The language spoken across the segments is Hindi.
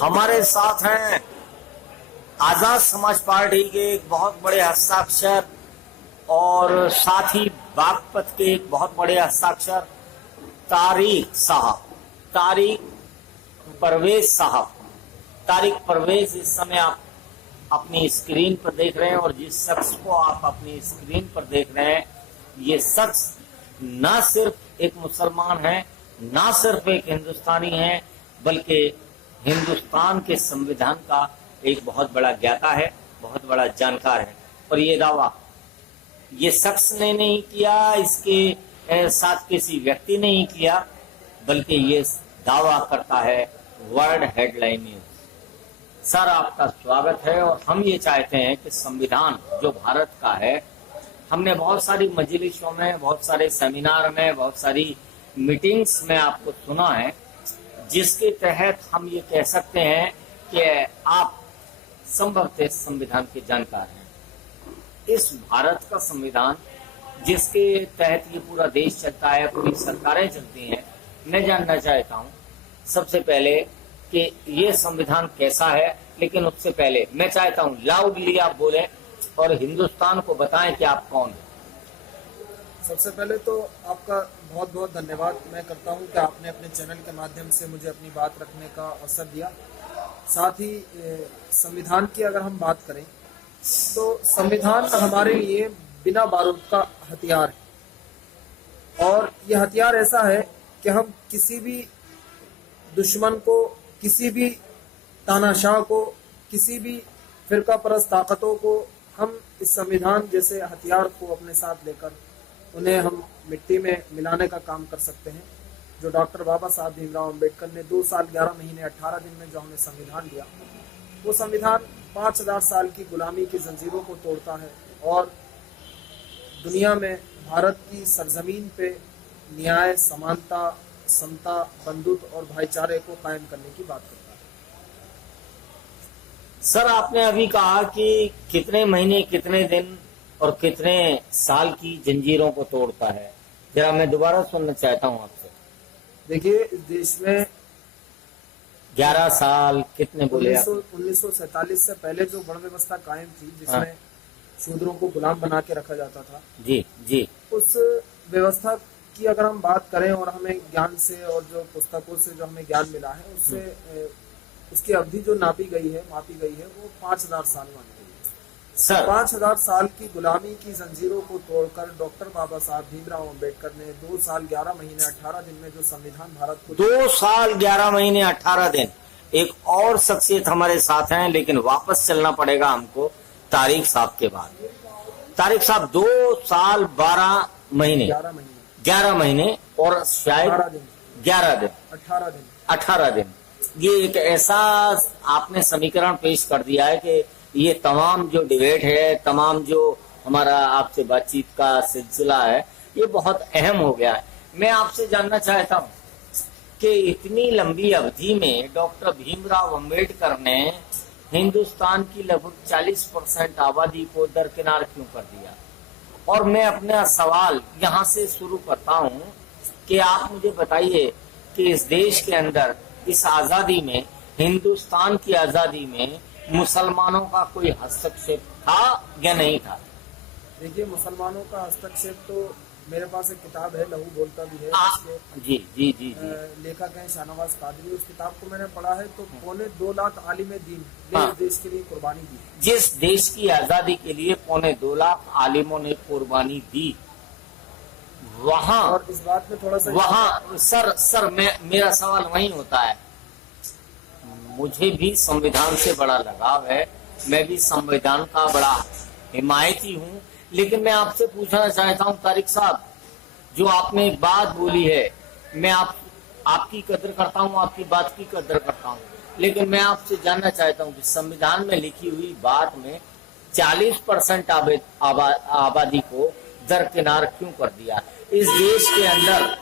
हमारे साथ हैं आजाद समाज पार्टी के एक बहुत बड़े हस्ताक्षर और साथ ही बागपत के एक बहुत बड़े हस्ताक्षर तारिक साहब, तारिक परवेज साहब। तारिक परवेज इस समय आप अपनी स्क्रीन पर देख रहे हैं और जिस शख्स को आप अपनी स्क्रीन पर देख रहे हैं, ये शख्स न सिर्फ एक मुसलमान है, न सिर्फ एक हिंदुस्तानी है, बल्कि हिंदुस्तान के संविधान का एक बहुत बड़ा ज्ञाता है, बहुत बड़ा जानकार है। और ये दावा ये शख्स ने नहीं किया, इसके साथ किसी व्यक्ति ने नहीं किया, बल्कि ये दावा करता है वर्ल्ड हेडलाइन न्यूज। सर, आपका स्वागत है। और हम ये चाहते हैं कि संविधान जो भारत का है, हमने बहुत सारी मजलिसों में, बहुत सारे सेमिनार में, बहुत सारी मीटिंग्स में आपको सुना है, जिसके तहत हम ये कह सकते हैं कि आप संभवतः संविधान के जानकार हैं। इस भारत का संविधान जिसके तहत ये पूरा देश चलता है, पूरी सरकारें चलती हैं, मैं जानना चाहता हूँ सबसे पहले कि ये संविधान कैसा है। लेकिन उससे पहले मैं चाहता हूँ लाउडली आप बोलें और हिंदुस्तान को बताएं कि आप कौन हैं। सबसे पहले तो आपका बहुत बहुत धन्यवाद मैं करता हूं कि आपने अपने चैनल के माध्यम से मुझे अपनी बात रखने का अवसर दिया। साथ ही संविधान की अगर हम बात करें तो संविधान हमारे लिए बिना बारूद का हथियार है। और यह हथियार ऐसा है कि हम किसी भी दुश्मन को, किसी भी तानाशाह को, किसी भी फिरका परस्त ताकतों को हम इस संविधान जैसे हथियार को अपने साथ लेकर उन्हें हम मिट्टी में मिलाने का काम कर सकते हैं। जो डॉक्टर बाबा साहब भीमराव अंबेडकर ने 2 साल 11 महीने 18 दिन में जो हमें संविधान दिया, वो संविधान 5000 साल की गुलामी की जंजीरों को तोड़ता है और दुनिया में भारत की सरजमीन पे न्याय, समानता, समता, बंधुत्व और भाईचारे को कायम करने की बात करता है। सर, आपने अभी कहा कि कितने महीने, कितने दिन और कितने साल की जंजीरों को तोड़ता है, जरा मैं दोबारा सुनना चाहता हूँ आपसे। देखिए, इस देश में 11 साल कितने बोले? 1947 से पहले जो वर्ण व्यवस्था कायम थी, जिसमें शूद्रों को गुलाम बना के रखा जाता था, जी जी, उस व्यवस्था की अगर हम बात करें और हमें ज्ञान से और जो पुस्तकों से जो हमें ज्ञान मिला है, उससे उसकी अवधि जो मापी गई है वो 5000 साल मानी गई है। सर, 5000 साल की गुलामी की जंजीरों को तोड़कर डॉक्टर बाबा साहब भीमराव अंबेडकर ने 2 साल 11 महीने 18 दिन में जो संविधान भारत को 2 साल 11 महीने 18 दिन। एक और शख्सियत हमारे साथ हैं, लेकिन वापस चलना पड़ेगा हमको तारिक साहब के बाद। तारिक साहब, 2 साल 12 महीने 11 महीने और शायद 11 दिन 18 दिन, ये एक ऐसा आपने समीकरण पेश कर दिया है कि ये तमाम जो डिबेट है, तमाम जो हमारा आपसे बातचीत का सिलसिला है, ये बहुत अहम हो गया है। मैं आपसे जानना चाहता हूँ कि इतनी लंबी अवधि में डॉक्टर भीमराव अंबेडकर ने हिंदुस्तान की लगभग 40% आबादी को दरकिनार क्यों कर दिया? और मैं अपना सवाल यहाँ से शुरू करता हूँ कि आप मुझे बताइए कि इस देश के अंदर, इस आजादी में, हिंदुस्तान की आजादी में मुसलमानों का कोई हस्तक्षेप था या नहीं था? देखिए, मुसलमानों का हस्तक्षेप तो मेरे पास एक किताब है, लहू बोलता भी है, जी जी जी जी, लेखक है शाहनवाज कादरी। उस किताब को मैंने पढ़ा है तो 2.25 लाख आलिम दीन ने देश के लिए कुर्बानी दी। जिस देश की आजादी के लिए 2.25 लाख आलिमों ने कुर्बानी दी, वहाँ, और इस बात में थोड़ा सा वहाँ सर मेरा सवाल वही होता है, मुझे भी संविधान से बड़ा लगाव है, मैं भी संविधान का बड़ा हिमायती हूँ, लेकिन मैं आपसे पूछना चाहता हूँ तारिक साहब, जो आपने एक बात बोली है, मैं आपकी कदर करता हूँ, आपकी बात की कदर करता हूँ, लेकिन मैं आपसे जानना चाहता हूँ कि संविधान में लिखी हुई बात में 40% आबादी को दरकिनार क्यों कर दिया? इस देश के अंदर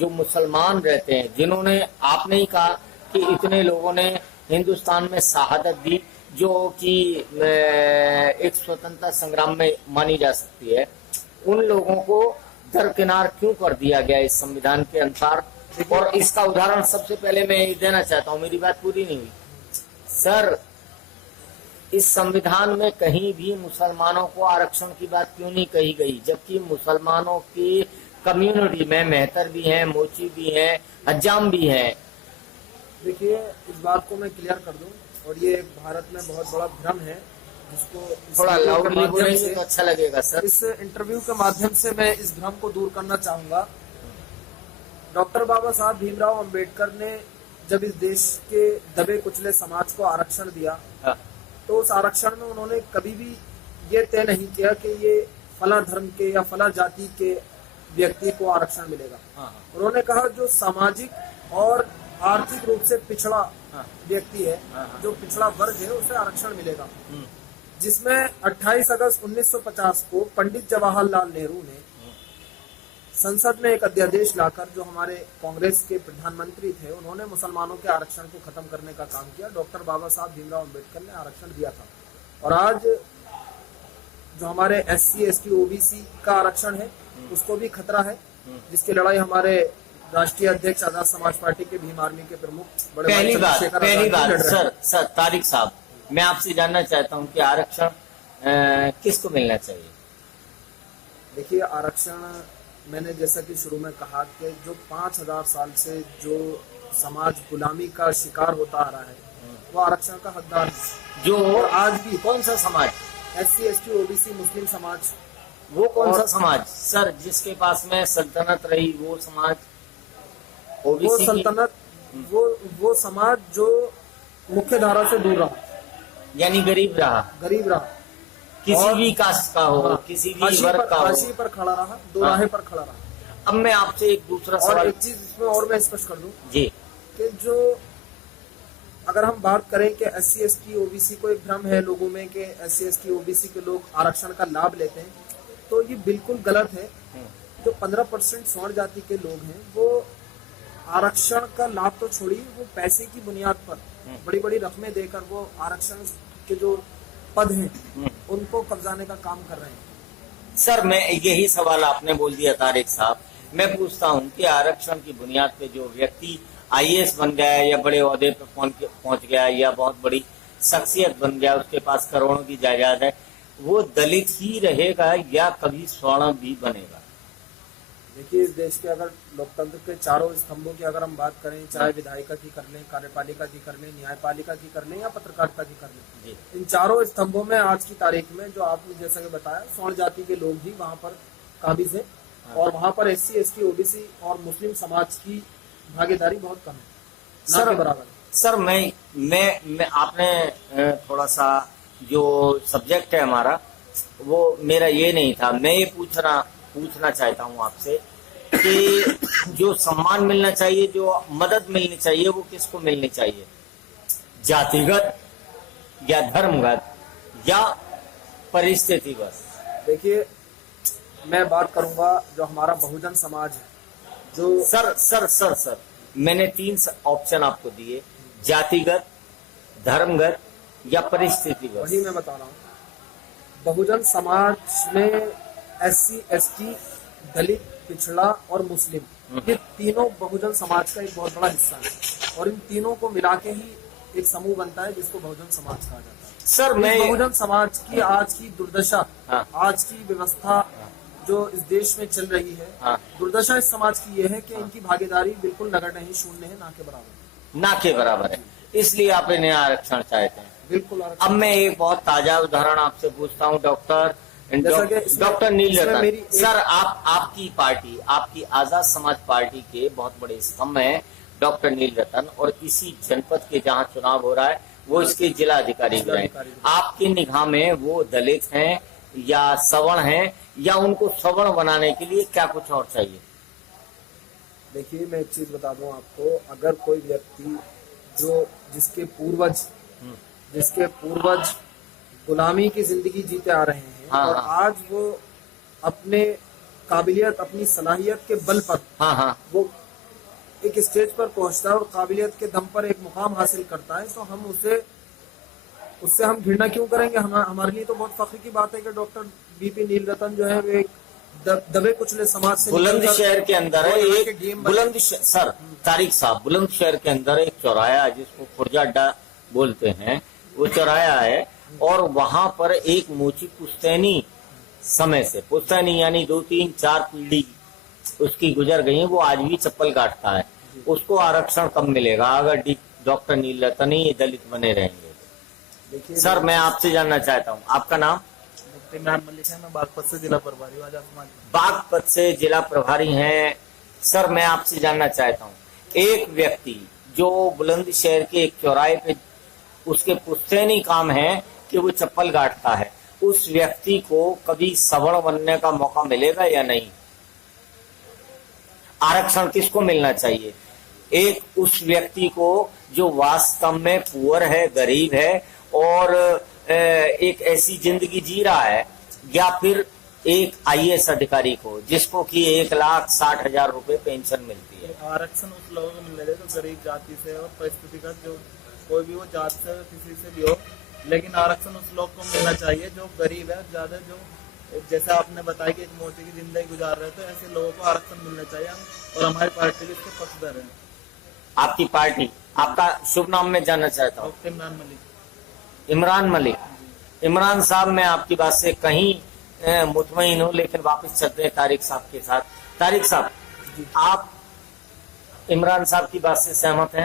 जो मुसलमान रहते हैं, जिन्होंने, आपने ही कहा कि इतने लोगों ने हिंदुस्तान में शहादत दी, जो कि एक स्वतंत्रता संग्राम में मानी जा सकती है, उन लोगों को दरकिनार क्यों कर दिया गया इस संविधान के अनुसार? और इसका उदाहरण सबसे पहले मैं देना चाहता हूँ, मेरी बात पूरी नहीं हुई। सर, इस संविधान में कहीं भी मुसलमानों को आरक्षण की बात क्यों नहीं कही गई, जबकि मुसलमानों की कम्युनिटी में मेहतर भी हैं, मोची भी हैं, हज्जाम भी हैं। देखिए, इस बात को मैं क्लियर कर दूं, और ये भारत में बहुत बड़ा भ्रम है जिसको इस थोड़ा वीडियो के लाउडली माध्यम बोलेंगे से, तो अच्छा लगेगा सर। इस इंटरव्यू के माध्यम से मैं इस भ्रम को दूर करना चाहूंगा। डॉक्टर बाबा साहब भीमराव अंबेडकर ने जब इस देश के दबे कुचले समाज को आरक्षण दिया, हाँ, तो उस आरक्षण में उन्होंने कभी भी ये तय नहीं किया कि ये फला धर्म के या फला जाति के व्यक्ति को आरक्षण मिलेगा। हाँ, उन्होंने कहा जो सामाजिक और आर्थिक रूप से पिछड़ा हाँ, व्यक्ति है, हाँ, जो पिछड़ा वर्ग है, उसे आरक्षण मिलेगा। हम्म, जिसमें 28 अगस्त 1950 को पंडित जवाहरलाल नेहरू ने संसद में एक अध्यादेश लाकर, जो हमारे कांग्रेस के प्रधानमंत्री थे, उन्होंने मुसलमानों के आरक्षण को खत्म करने का काम किया। डॉक्टर बाबा साहब भीमराव अंबेडकर ने आरक्षण दिया था। और आज जो हमारे SC ST OBC का आरक्षण है, उसको भी खतरा है, जिसकी लड़ाई हमारे राष्ट्रीय अध्यक्ष आजाद समाज पार्टी के भीम आर्मी के प्रमुख बड़े भाई पहली बात चंद्रशेखर आजाद लड़ रहे हैं। सर तारिक साहब, मैं आपसे जानना चाहता हूं कि आरक्षण किसको मिलना चाहिए? देखिए, आरक्षण मैंने जैसा कि शुरू में कहा कि जो 5000 साल से जो समाज गुलामी का शिकार होता आ रहा है, वो आरक्षण का हकदार है। जो और आज भी कौन सा समाज? SC ST OBC मुस्लिम समाज, वो कौन सा और- समाज सर, जिसके पास में सल्तनत रही, वो समाज वो ओबीसी की, सल्तनत, वो समाज जो मुख्य धारा से दूर रहा, यानी गरीब रहा, गरीब रहा, किसी और- भी कास्ट का हो, हाँ, किसी भी हाशी वर्ग का हो। हाशी पर खड़ा रहा, दो हाँ। राहें पर खड़ा रहा। अब मैं आपसे एक दूसरा और सवाल एक चीज इसमें और मैं स्पष्ट कर दूं जी, कि जो अगर हम बात करें कि SC ST OBC को एक भ्रम है लोगों में कि SC ST OBC के लोग आरक्षण का लाभ लेते हैं, तो ये बिल्कुल गलत है। जो 15% स्वर्ण जाति के लोग हैं, वो आरक्षण का लाभ तो छोड़िए, वो पैसे की बुनियाद पर बड़ी बड़ी रकमें देकर वो आरक्षण के जो पद हैं, उनको कब्जाने का काम कर रहे हैं। सर मैं यही सवाल आपने बोल दिया तारिक साहब, मैं पूछता हूं कि आरक्षण की बुनियाद पे जो व्यक्ति IAS बन गया या बड़े ओहदे पे पहुंच गया या बहुत बड़ी शख्सियत बन गया, उसके पास करोड़ों की जायदाद है, वो दलित ही रहेगा या कभी स्वर्ण भी बनेगा? देखिए, इस देश के अगर लोकतंत्र के चारों स्तंभों की अगर हम बात करें, चाहे विधायिका की कर लें, कार्यपालिका की कर लें, न्यायपालिका की कर लें या पत्रकारिता की कर लें, जी, इन चारों स्तंभों में आज की तारीख में जो आपने जैसा कि बताया, स्वर्ण जाति के लोग ही वहां पर काबिज हैं, और वहां पर SC ST OBC और मुस्लिम समाज की भागीदारी बहुत कम है, ना सर के बराबर है। सर मैं आपने थोड़ा सा जो सब्जेक्ट है हमारा, वो मेरा ये नहीं था। मैं ये पूछना चाहता हूँ आपसे कि जो सम्मान मिलना चाहिए, जो मदद मिलनी चाहिए, वो किसको मिलनी चाहिए? जातिगत या धर्मगत या परिस्थितिगत? देखिए, मैं बात करूंगा जो हमारा बहुजन समाज है, जो सर मैंने 3 ऑप्शन आपको दिए, जातिगत, धर्मगत या परिस्थितिगत। वही मैं बता रहा हूँ। बहुजन समाज में SC ST, दलित, पिछड़ा और मुस्लिम, ये तीनों बहुजन समाज का एक बहुत बड़ा हिस्सा है, और इन तीनों को मिला के ही एक समूह बनता है जिसको बहुजन समाज कहा जाता है। सर इस मैं बहुजन समाज की आज की दुर्दशा, हाँ। आज की व्यवस्था जो इस देश में चल रही है, हाँ। दुर्दशा इस समाज की ये है कि इनकी भागीदारी बिल्कुल नगण्य नहीं, शून्य है, ना के बराबर। ना के बराबर है, इसलिए आप इन्हें आरक्षण चाहते हैं। बिल्कुल। अब मैं एक बहुत ताजा उदाहरण आपसे पूछता हूँ, डॉक्टर नील इसमें मेरी रतन सर, आपकी पार्टी, आपकी आजाद समाज पार्टी के बहुत बड़े स्तंभ हैं डॉक्टर नील रतन, और इसी जनपद के जहाँ चुनाव हो रहा है वो इसके जिला अधिकारी भी हैं। आपकी निगाह में वो दलित हैं या सवर्ण हैं, या उनको सवर्ण बनाने के लिए क्या कुछ और चाहिए? देखिए, मैं एक चीज बता दूं आपको, अगर कोई व्यक्ति जिसके पूर्वज गुलामी की जिंदगी जीते आ रहे हैं, हाँ, और हाँ। आज वो अपने काबिलियत, अपनी सलाहियत के बल पर हाँ वो एक स्टेज पर पहुंचता है और काबिलियत के दम पर एक मुकाम हासिल करता है, तो हम उससे हम घृणा क्यों करेंगे? हमारे लिए तो बहुत फख्र की बात है कि डॉक्टर BP नील रतन जो है वो एक दबे कुचले समाज से बुलंदशहर के अंदर है एक DM बुलंदशहर, सर तारिक साहब, बुलंदशहर के अंदर एक चौराहा है जिसको खुर्जा अड्डा बोलते हैं, वो चौराया है। और वहां पर एक मोची पुश्तैनी समय से, पुश्तैनी यानी 2-3-4 पीढ़ी उसकी गुजर गई, वो आज भी चप्पल काटता है। उसको आरक्षण कब मिलेगा अगर डॉक्टर नीलरतनी ये दलित बने रहेंगे? देखिए सर मैं आपसे जानना चाहता हूँ, आपका नाम? इमरान मलिक है, मैं बागपत से जिला प्रभारी हूँ आजाद समाज। बागपत से जिला प्रभारी हैं। सर मैं आपसे जानना चाहता हूँ, एक व्यक्ति जो बुलंदशहर के एक चौराहे पे उसके पुश्तैनी काम है कि वो चप्पल काटता है, उस व्यक्ति को कभी सवर्ण बनने का मौका मिलेगा या नहीं? आरक्षण किसको मिलना चाहिए? एक उस व्यक्ति को जो वास्तव में पुअर है, गरीब है और एक ऐसी जिंदगी जी रहा है, या फिर एक आईएएस अधिकारी को जिसको कि 1,60,000 रुपए पेंशन मिलती है? आरक्षण उस लोगों को मिलना चाहिए जो गरीब जाति से और परिस्थितिगत, जो कोई भी वो जात से किसी से भी हो, लेकिन आरक्षण उस लोग को मिलना चाहिए जो गरीब है ज्यादा, जो जैसे आपने बताया कि एक मोदी की जिंदगी गुजार रहे, तो ऐसे लोगों को आरक्षण मिलना चाहिए। हम और हमारी पार्टी भी इसके पक्षधर है। आपकी पार्टी, आपका शुभ नाम मैं जानना चाहता हूँ? डॉक्टर इमरान मलिक। इमरान मलिक। इमरान साहब मैं आपकी बात से कहीं मुतमईन हूँ, लेकिन वापस चलते हैं तारिक साहब के साथ। तारिक साहब, आप इमरान साहब की बात से सहमत हैं?